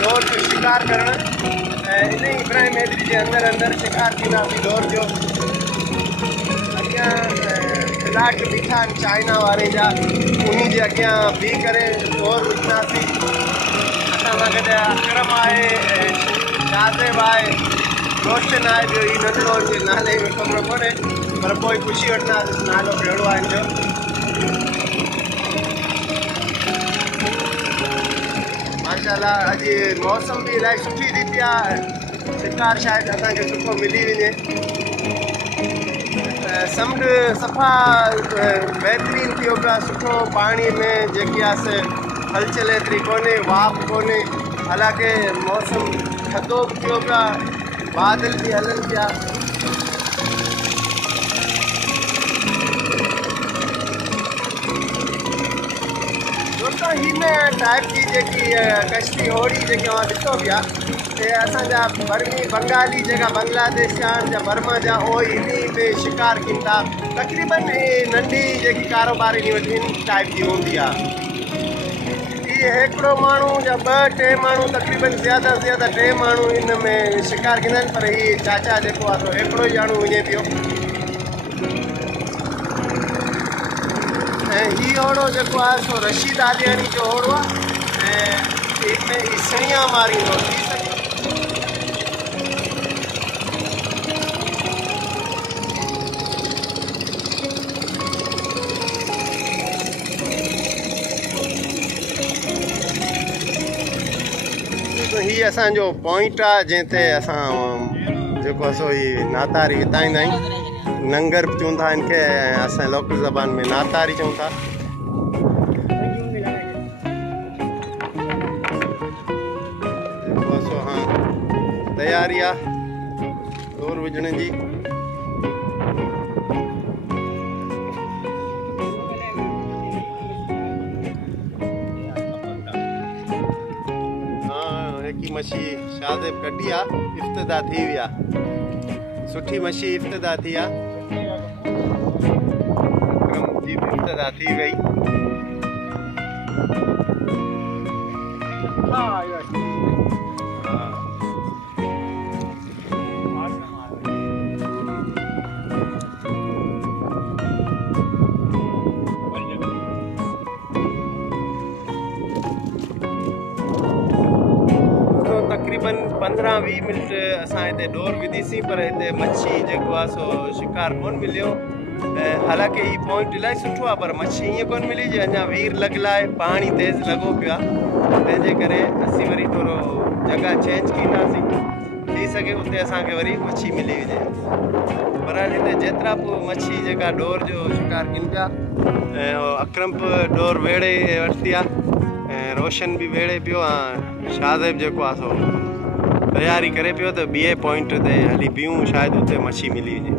Door जो शिकार करण इन इब्राहिम हैदरी के अंदर शिकार थींदासीं डोर जो अॻियां प्लाट बीठा आहिनि चाइना वारे जा उन्हीं जे अॻियां बीह करे डोर विझंदासीं। असां सां गॾु अकरम आहे, शाहज़ेब आहे, रोशन आहे, ॿियो ही नंढड़ो जे नाले में ख़बर कोन्हे पर पोइ पुछी वठंदासीं नालो कहिड़ो आहे हिन जो। माशाल्लाह अॼु मौसम भी इलाही सुठी थी पई आहे, शिकार शायदि असांखे सुठो मिली वञे। समुंड सफ़ा बहितरीनु थियो पियो आहे, सुठो पाणी में जेकी आहे हलचल एतिरी कोन्हे, वाप कोन्हे, हालांकि मौसम थधो बि थियो पियो आहे, बादल भी हलनि पिया। दोस्तों हिन टाइप जी जेकी कश्ती होड़ी जेकी अवां ॾिसो पिया ते असांजा बर्मी बंगाली जेका बांग्लादेशान जा बर्मा जा उहे इन्ही में शिकार कनि था। तक़रीबन नंढी जेकी कारोबारी वटि इन टाइप जी हूंदी आहे। ये हिकिड़ो माण्हू या ॿ टे माण्हू तक़रीबन ज़्यादा से ज़्यादा 3 माण्हू इन में शिकार कंदा आहिनि, पर हीअ चाचा जेको आहे सो हिकिड़ो ई ॼाणू वञे पियो। ऐं हीउ ओड़ो जेको आहे सो रशीद आलियानी जो ओड़ो आहे ऐं इनमें इसणियां मारींदो थी सघे। हीअ असांजो पॉइंट आहे जंहिंते असां जेको आहे सो हीअ नातारी विताईंदा आहियूं। नंगर बि चवंदा आहिनि खे, ऐं असां लोकल ज़बान में नातारी चऊं था। जेको आहे सो हां तयारी आहे डोर विझण जी। की मच्छी शाहज़ेब कढी आहे, इफ्तिदा थी वई आहे, सुठी मच्छी इफ्तिदा थी आहे, अकरम जी भी इफ्तिदा थी वई। तक़रीबन 15-20 मिनट असां हिते डोर विधीसीं पर हिते मच्छी जेको आहे सो शिकार कोन मिलियो। हालांकि ही पॉइंट इलाही सुठो आहे पर मच्छी ईअं कोन मिली जे अञा वीर लॻल आहे, पाणी तेज़ लॻो पियो आहे, तंहिंजे करे असीं वरी थोरो जॻह चेंज कंदासीं, थी सघे उते असांखे वरी मच्छी मिली वञे। बहरहाल हिते जेतिरा बि मच्छी जेका डोर जो शिकार कनि पिया, ऐं अकरम बि डोर वेड़े वरिती आहे, ऐं रोशन भी वेड़े पियो, शाहज़ेब जेको आहे सो तयारी करे पियो त ॿिए पॉइंट ते हली बीहूं, शायदि उते मच्छी मिली वञे।